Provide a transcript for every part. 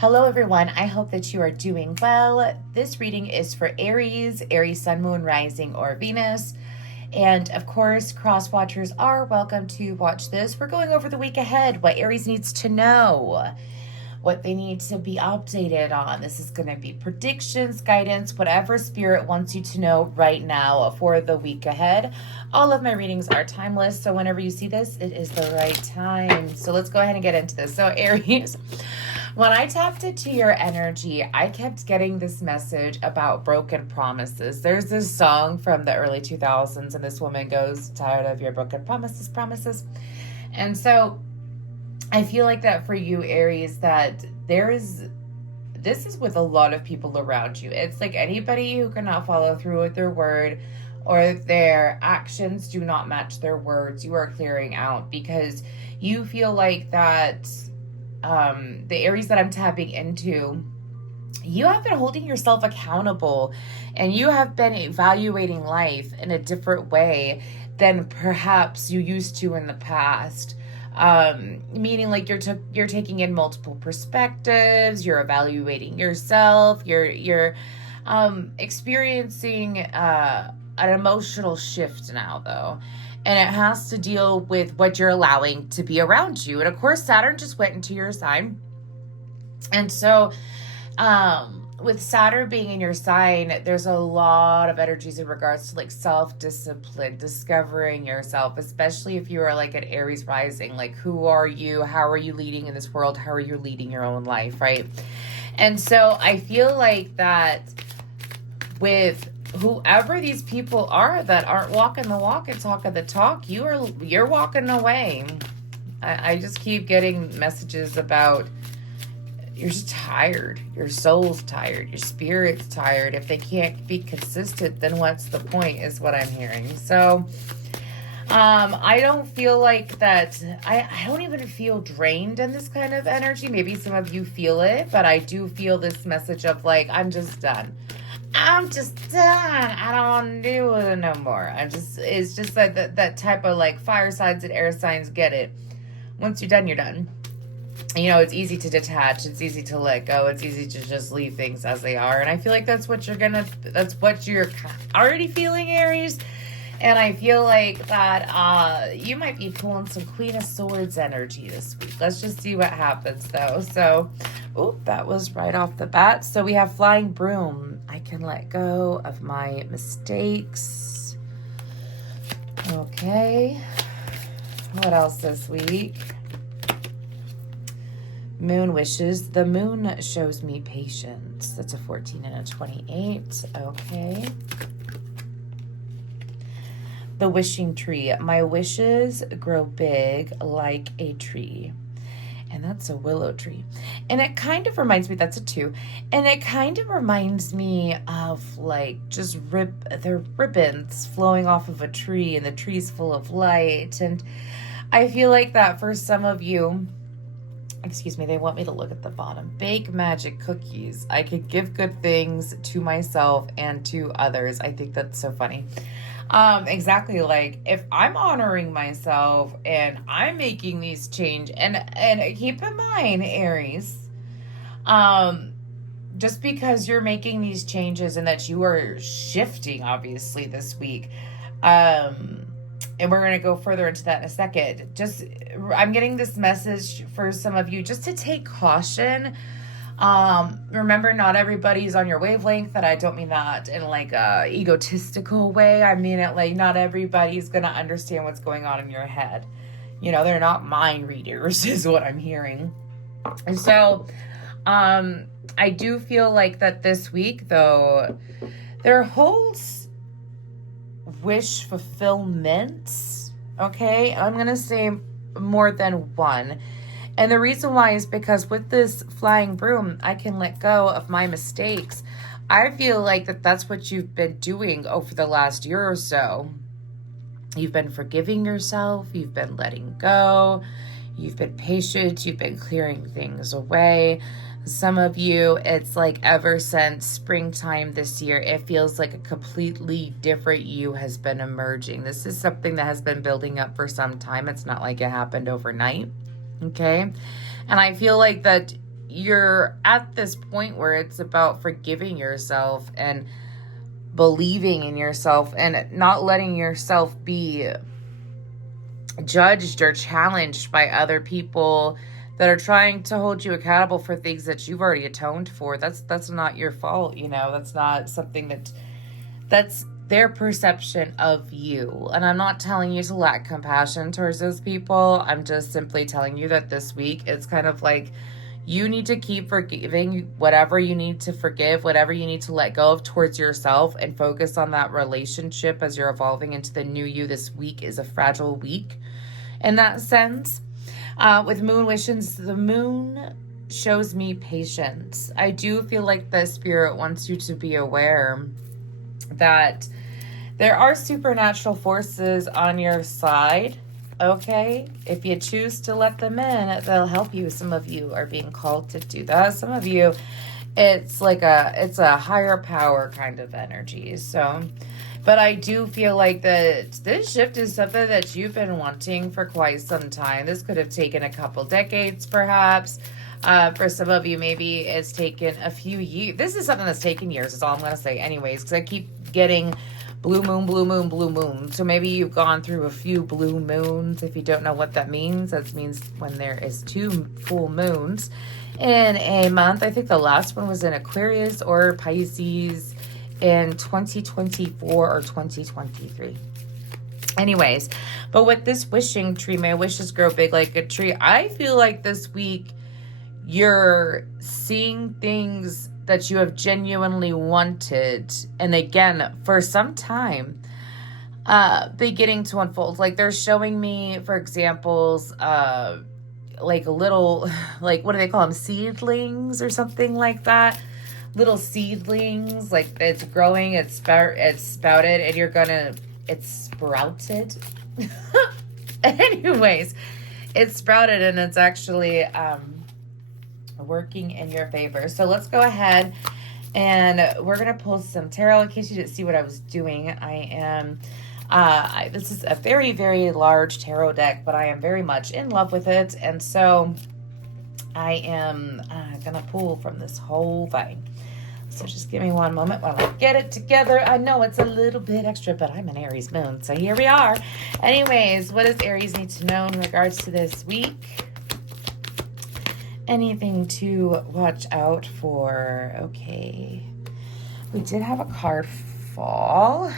Hello, everyone. I hope that you are doing well. This reading is for Aries, Aries Sun, Moon, Rising, or Venus. And of course, cross watchers are welcome to watch this. We're going over the week ahead, what Aries needs to know, what they need to be updated on. This is going to be predictions, guidance, whatever Spirit wants you to know right now for the week ahead. All of my readings are timeless, so whenever you see this, it is the right time. So let's go ahead and get into this. So Aries, when I tapped into your energy, I kept getting this message about broken promises. There's this song from the early 2000s, and this woman goes, "Tired of your broken promises, promises." And so I feel like that for you, Aries, that this is with a lot of people around you. It's like anybody who cannot follow through with their word or their actions do not match their words, you are clearing out because you feel like that the Aries that I'm tapping into, you have been holding yourself accountable and you have been evaluating life in a different way than perhaps you used to in the past. Meaning like you're taking in multiple perspectives, you're evaluating yourself, you're experiencing an emotional shift now though. And it has to deal with what you're allowing to be around you. And of course, Saturn just went into your sign. And so, with Saturn being in your sign, there's a lot of energies in regards to like self-discipline, discovering yourself, especially if you are like an Aries rising. Like, who are you? How are you leading in this world? How are you leading your own life, right? And so I feel like that with whoever these people are that aren't walking the walk and talking the talk, you're walking away. I just keep getting messages about you're just tired. Your soul's tired. Your spirit's tired. If they can't be consistent, then what's the point is what I'm hearing. So I don't feel like that. I don't even feel drained in this kind of energy. Maybe some of you feel it, but I do feel this message of like, I'm just done. I'm just done. I don't want to do it no more. It's just like that type of like fire signs and air signs get it. Once you're done, you're done. You know, it's easy to detach. It's easy to let go. It's easy to just leave things as they are. And I feel like that's what you're already feeling, Aries. And I feel like that you might be pulling some Queen of Swords energy this week. Let's just see what happens, though. So, that was right off the bat. So we have Flying Broom. I can let go of my mistakes. Okay. What else this week? Moon Wishes. The moon shows me patience. That's a 14 and a 28. Okay. The Wishing Tree. My wishes grow big like a tree. And that's a willow tree. And it kind of reminds me, that's a 2. And it kind of reminds me of like just they're ribbons flowing off of a tree and the tree's full of light. And I feel like that for some of you, excuse me, they want me to look at the bottom. Bake magic cookies. I could give good things to myself and to others. I think that's so funny. Exactly. Like if I'm honoring myself and I'm making these change and keep in mind, Aries, just because you're making these changes and that you are shifting obviously this week, and we're going to go further into that in a second. I'm getting this message for some of you just to take caution. Remember, not everybody's on your wavelength, and I don't mean that in like a egotistical way. I mean it like not everybody's going to understand what's going on in your head. You know, they're not mind readers is what I'm hearing. And so, I do feel like that this week though, there holds wish fulfillment. Okay. I'm going to say more than one. And the reason why is because with this Flying Broom, I can let go of my mistakes. I feel like that's what you've been doing over the last year or so. You've been forgiving yourself. You've been letting go. You've been patient. You've been clearing things away. Some of you, it's like ever since springtime this year, it feels like a completely different you has been emerging. This is something that has been building up for some time. It's not like it happened overnight. Okay. And I feel like that you're at this point where it's about forgiving yourself and believing in yourself and not letting yourself be judged or challenged by other people that are trying to hold you accountable for things that you've already atoned for. That's not your fault, That's not something that's their perception of you. And I'm not telling you to lack compassion towards those people. I'm just simply telling you that this week it's kind of like you need to keep forgiving whatever you need to forgive, whatever you need to let go of towards yourself, and focus on that relationship as you're evolving into the new you. This week is a fragile week in that sense. With moon wishes, the moon shows me patience. I do feel like the spirit wants you to be aware that there are supernatural forces on your side. Okay, if you choose to let them in, they'll help you. Some of you are being called to do that. Some of you, it's a higher power kind of energy. So, but I do feel like that this shift is something that you've been wanting for quite some time. This could have taken a couple decades, perhaps. For some of you, maybe it's taken a few years. This is something that's taken years, is all I'm going to say anyways, because I keep getting blue moon, blue moon, blue moon. So maybe you've gone through a few blue moons. If you don't know what that means when there is 2 full moons in a month. I think the last one was in Aquarius or Pisces in 2024 or 2023. Anyways, but with this wishing tree, my wishes grow big like a tree. I feel like this week you're seeing things that you have genuinely wanted, and again, for some time, beginning to unfold. Like they're showing me, for examples, like a little, like what do they call them? Seedlings or something like that. Little seedlings, like it's growing, it's sprouted, and it's sprouted. Anyways, it's sprouted and it's actually, working in your favor. So let's go ahead and we're going to pull some tarot. In case you didn't see what I was doing, I am, this is a very, very large tarot deck, but I am very much in love with it. And so I am going to pull from this whole thing. So just give me one moment while I get it together. I know it's a little bit extra, but I'm an Aries moon. So here we are. Anyways, what does Aries need to know in regards to this week? Anything to watch out for? Okay. We did have a card fall.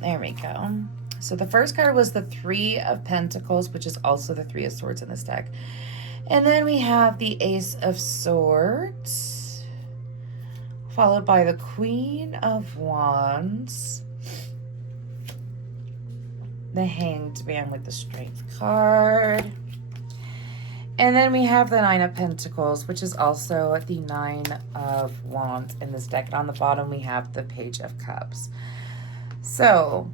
There we go. So the first card was the 3 of Pentacles, which is also the 3 of Swords in this deck. And then we have the Ace of Swords, followed by the Queen of Wands, the Hanged Man with the Strength card, and then we have the 9 of Pentacles, which is also the 9 of Wands in this deck. And on the bottom, we have the Page of Cups. So,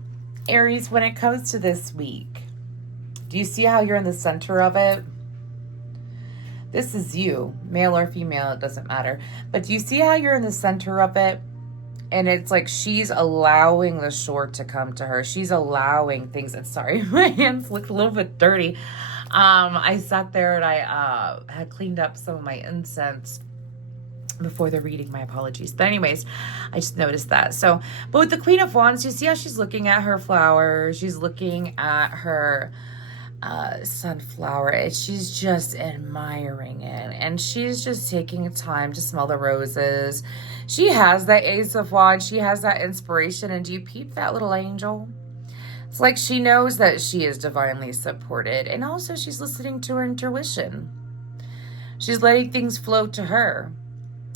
Aries, when it comes to this week, do you see how you're in the center of it? This is you, male or female, it doesn't matter. But do you see how you're in the center of it? And it's like she's allowing the shore to come to her. She's allowing things. And sorry, my hands look a little bit dirty. I sat there and I had cleaned up some of my incense before the reading. My apologies. But anyways, I just noticed that. So, but with the Queen of Wands, you see how she's looking at her flowers. She's looking at her sunflower, and she's just admiring it, and she's just taking time to smell the roses. She has that Ace of Wands, she has that inspiration, and do you peep that little angel? It's like she knows that she is divinely supported, and also she's listening to her intuition. She's letting things flow to her.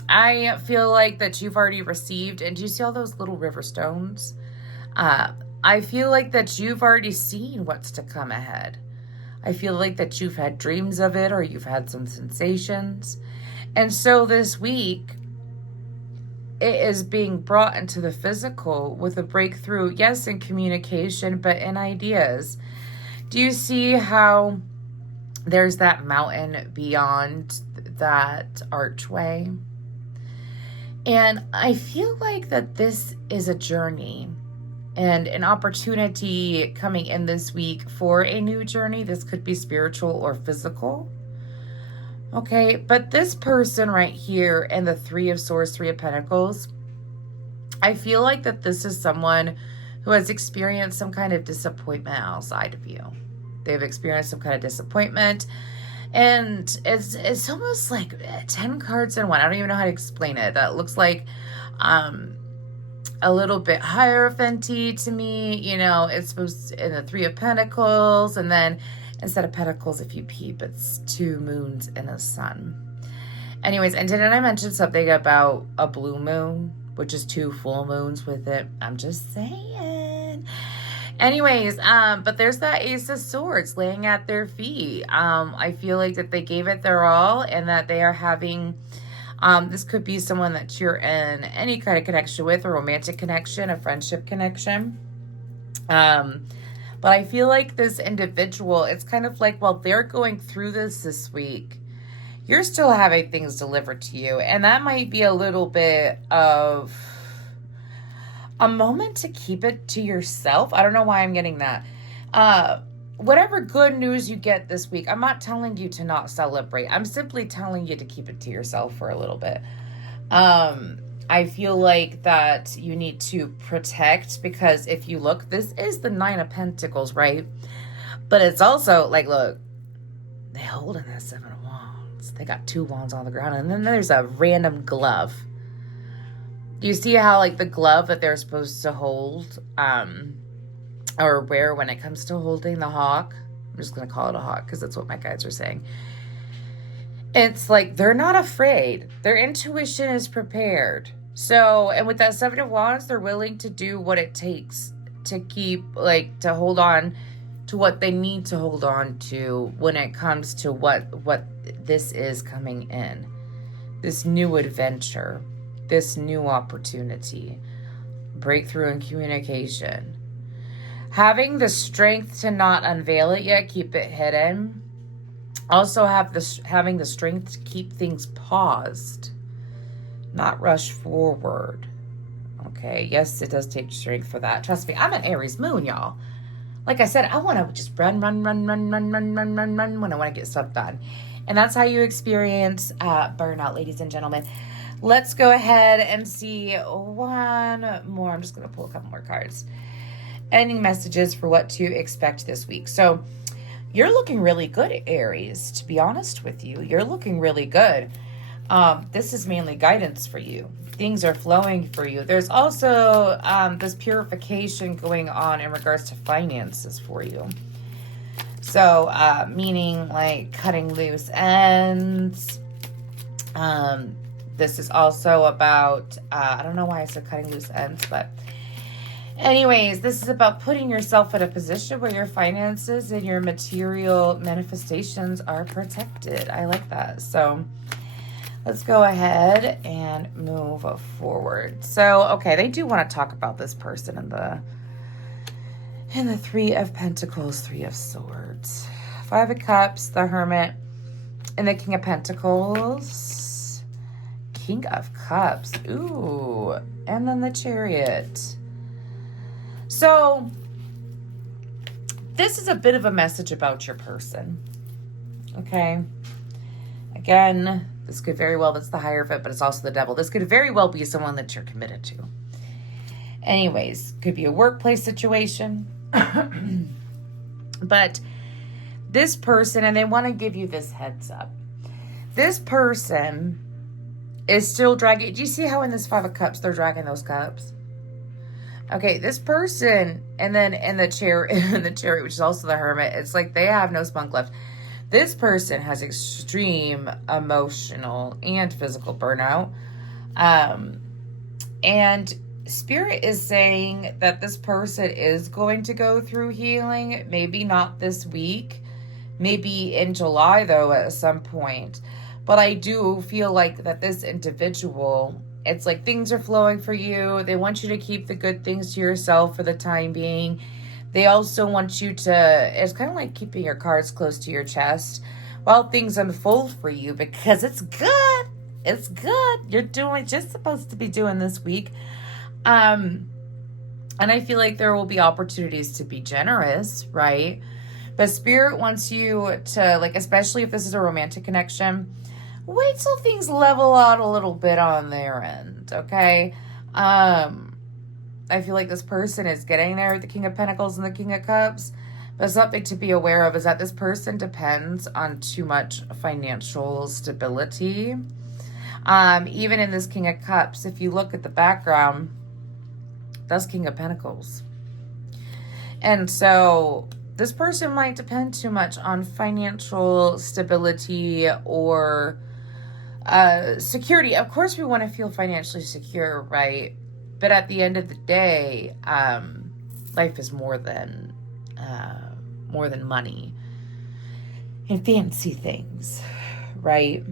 I feel like that you've already received, and do you see all those little river stones? I feel like that you've already seen what's to come ahead. I feel like that you've had dreams of it, or you've had some sensations. And so this week, it is being brought into the physical with a breakthrough, yes, in communication, but in ideas. Do you see how there's that mountain beyond that archway? And I feel like that this is a journey. and an opportunity coming in this week for a new journey. This could be spiritual or physical. Okay, but this person right here and the Three of Swords, Three of Pentacles, I feel like that this is someone who has experienced some kind of disappointment outside of you. They've experienced some kind of disappointment. And it's almost like 10 cards in one. I don't even know how to explain it. That looks like a little bit Hierophant-y to me. You know, it's supposed to, in the Three of Pentacles, and then instead of pentacles, if you peep, it's 2 moons and a sun. Anyways, and didn't I mention something about a blue moon, which is 2 full moons with it? I'm just saying. Anyways, but there's that Ace of Swords laying at their feet. I feel like that they gave it their all, and that they are having, this could be someone that you're in any kind of connection with, a romantic connection, a friendship connection. But I feel like this individual, it's kind of like, while they're going through this week, you're still having things delivered to you. And that might be a little bit of a moment to keep it to yourself. I don't know why I'm getting that. Whatever good news you get this week, I'm not telling you to not celebrate. I'm simply telling you to keep it to yourself for a little bit. I feel like that you need to protect, because if you look, this is the 9 of Pentacles, right? But it's also like, look, they hold in that 7 of Wands. They got 2 wands on the ground, and then there's a random glove. Do you see how, like, the glove that they're supposed to hold, or wear when it comes to holding the hawk? I'm just going to call it a hawk because that's what my guides are saying. It's like they're not afraid. Their intuition is prepared. So, and with that 7 of Wands, they're willing to do what it takes to keep, like, to hold on to what they need to hold on to when it comes to what this is coming in. This new adventure, this new opportunity, breakthrough in communication. Having the strength to not unveil it yet, keep it hidden. Also having the strength to keep things paused, not rush forward. Okay, yes, it does take strength for that. Trust me, I'm an Aries moon, y'all. Like I said, I want to just run when I want to get stuff done. And that's how you experience burnout, ladies and gentlemen. Let's go ahead and see one more. I'm just going to pull a couple more cards. Ending messages for what to expect this week. So you're looking really good, Aries, to be honest with you. You're looking really good. This is mainly guidance for you. Things are flowing for you. There's also this purification going on in regards to finances for you. So, meaning like cutting loose ends. This is also about, I don't know why I said cutting loose ends, but anyways, this is about putting yourself in a position where your finances and your material manifestations are protected. I like that. So let's go ahead and move forward. So, okay, they do want to talk about this person in the 3 of Pentacles, 3 of Swords, 5 of Cups, the Hermit, and the King of Pentacles, King of Cups, ooh, and then the Chariot. So this is a bit of a message about your person, okay? Again, this could very well, that's the Hierophant, but it's also the Devil. This could very well be someone that you're committed to. Anyways, could be a workplace situation. But this person, and they want to give you this heads up, this person is still dragging. Do you see how in this 5 of Cups, they're dragging those cups? Okay, this person, and then in the Chariot, which is also the Hermit, it's like they have no spunk left. This person has extreme emotional and physical burnout. And Spirit is saying that this person is going to go through healing. Maybe not this week. Maybe in July, though, at some point. But I do feel like that this individual, it's like things are flowing for you. They want you to keep the good things to yourself for the time being. They also want you to, it's kind of like keeping your cards close to your chest while things unfold for you, because it's good. It's good. You're doing what you're supposed to be doing this week. And I feel like there will be opportunities to be generous, right? But Spirit wants you to, like, especially if this is a romantic connection, wait till things level out a little bit on their end, okay? I feel like this person is getting there with the King of Pentacles and the King of Cups. But something to be aware of is that this person depends on too much financial stability. Even in this King of Cups, if you look at the background, that's King of Pentacles. And so this person might depend too much on financial stability or security. Of course, we want to feel financially secure, right? But at the end of the day, life is more than money and fancy things, right?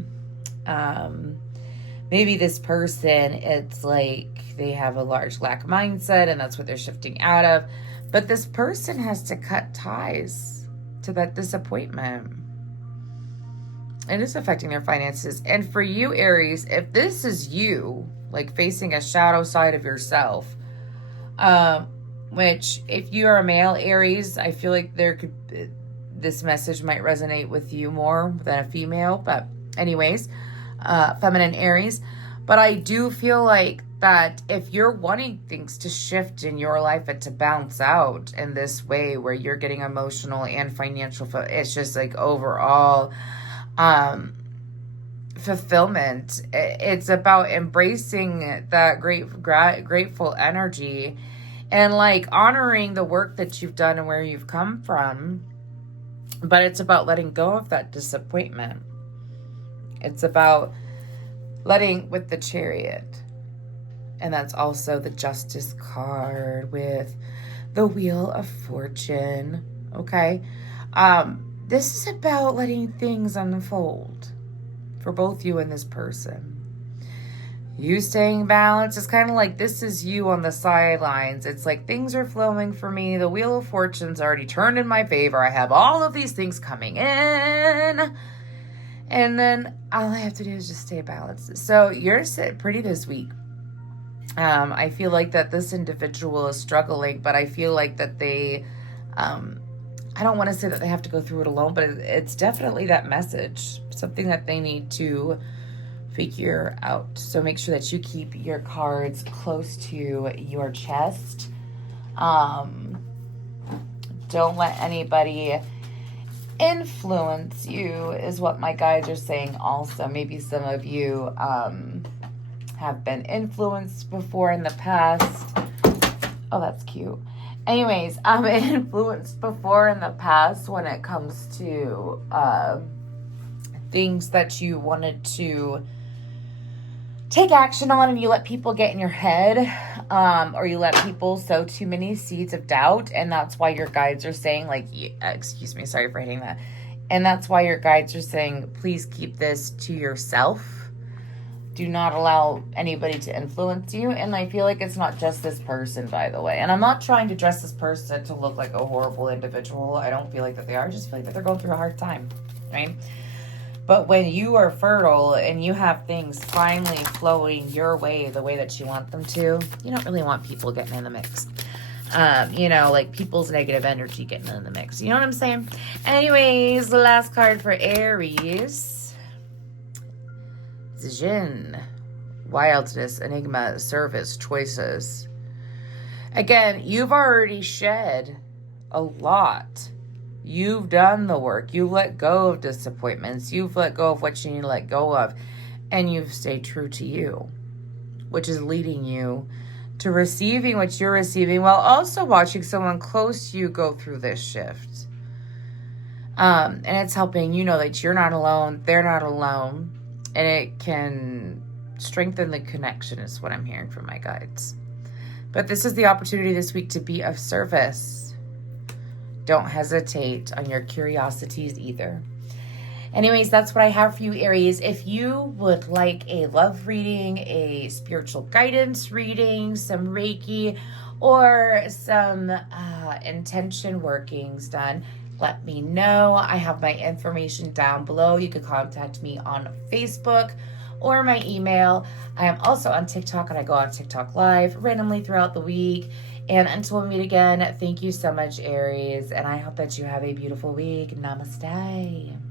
Maybe this person, it's like they have a large lack mindset and that's what they're shifting out of. But this person has to cut ties to that disappointment. It is affecting their finances. And for you, Aries, if this is you, like facing a shadow side of yourself, which if you're a male Aries, I feel like this message might resonate with you more than a female. But anyways, feminine Aries. But I do feel like that if you're wanting things to shift in your life and to bounce out in this way where you're getting emotional and financial, it's just like overall fulfillment. It's about embracing that grateful energy and like honoring the work that you've done and where you've come from. But it's about letting go of that disappointment. It's about letting with the Chariot. And that's also the Justice card with the Wheel of Fortune. Okay. This is about letting things unfold for both you and this person. You staying balanced. It's kind of like this is you on the sidelines. It's like things are flowing for me. The Wheel of Fortune's already turned in my favor. I have all of these things coming in. And then all I have to do is just stay balanced. So you're sitting pretty this week. I feel like that this individual is struggling, but I feel like that they, I don't want to say that they have to go through it alone, but it's definitely that message, something that they need to figure out. So make sure that you keep your cards close to your chest. Don't let anybody influence you is what my guides are saying also. Maybe some of you, have been influenced before in the past. Oh, that's cute. Anyways, I'm influenced before in the past when it comes to things that you wanted to take action on and you let people get in your head, or you let people sow too many seeds of doubt, and that's why your guides are saying, like, excuse me, sorry for hitting that. And that's why your guides are saying, please keep this to yourself. Do not allow anybody to influence you. And I feel like it's not just this person, by the way. And I'm not trying to dress this person to look like a horrible individual. I don't feel like that they are. I just feel like that they're going through a hard time, right? But when you are fertile and you have things finally flowing your way, the way that you want them to, you don't really want people getting in the mix. Like people's negative energy getting in the mix. You know what I'm saying? Anyways, the last card for Aries. Jinn, wildness, enigma, service, choices. Again, you've already shed a lot. You've done the work. You've let go of disappointments. You've let go of what you need to let go of. And you've stayed true to you, which is leading you to receiving what you're receiving while also watching someone close to you go through this shift. And it's helping you know that you're not alone. They're not alone. And it can strengthen the connection is what I'm hearing from my guides. But this is the opportunity this week to be of service. Don't hesitate on your curiosities either. Anyways, that's what I have for you, Aries. If you would like a love reading, a spiritual guidance reading, some Reiki, or some intention workings done, let me know. I have my information down below. You can contact me on Facebook or my email. I am also on TikTok, and I go on TikTok live randomly throughout the week. And until we meet again, thank you so much, Aries. And I hope that you have a beautiful week. Namaste.